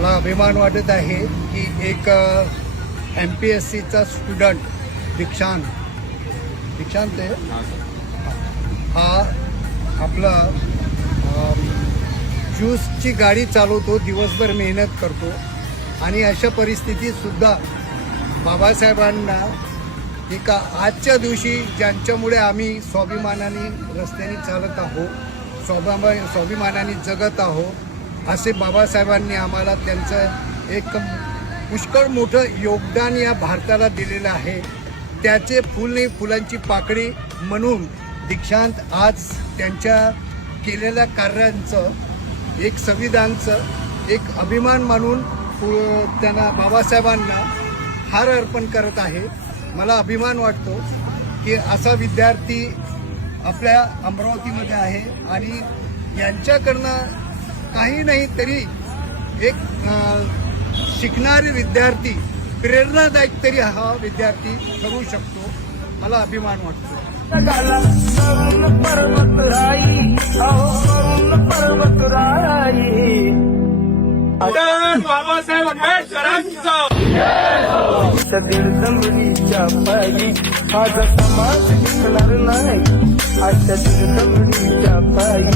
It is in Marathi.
मला अभिमान वाटत आहे की एक MPSCचा स्टुडंट दीक्षांत आहे हा आपला ज्यूसची गाडी चालवतो, दिवसभर मेहनत करतो आणि अशा परिस्थितीत सुद्धा बाबासाहेबांना एका आजच्या दिवशी ज्यांच्यामुळे आम्ही स्वाभिमानाने रस्त्याने चालत आहोत, स्वाभिमानाने जगत आहोत, असे बाबासाहेबांनी आम्हाला त्यांचं एक पुष्कळ मोठं योगदान या भारताला दिलेलं आहे. त्याचे फुलांची पाकळी म्हणून दीक्षांत आज त्यांच्या केलेल्या कार्यांचं एक संविधानचं एक अभिमान मानून त्यांना बाबासाहेबांना हार अर्पण करत आहे. मला अभिमान वाटतो की असा विद्यार्थी आपल्या अमरावतीमध्ये आहे आणि यांच्याकडनं काही नाही तरी एक शिकणारे विद्यार्थी, प्रेरणादायक तरी हा विद्यार्थी ठरू शकतो. मला अभिमान वाटतो. बाबासाहेब आंबेडकरांचा दीर्घमुडीच्या पायी आज समाज टिकणार नाही. आजच्या दीर्घमुडीच्या पायी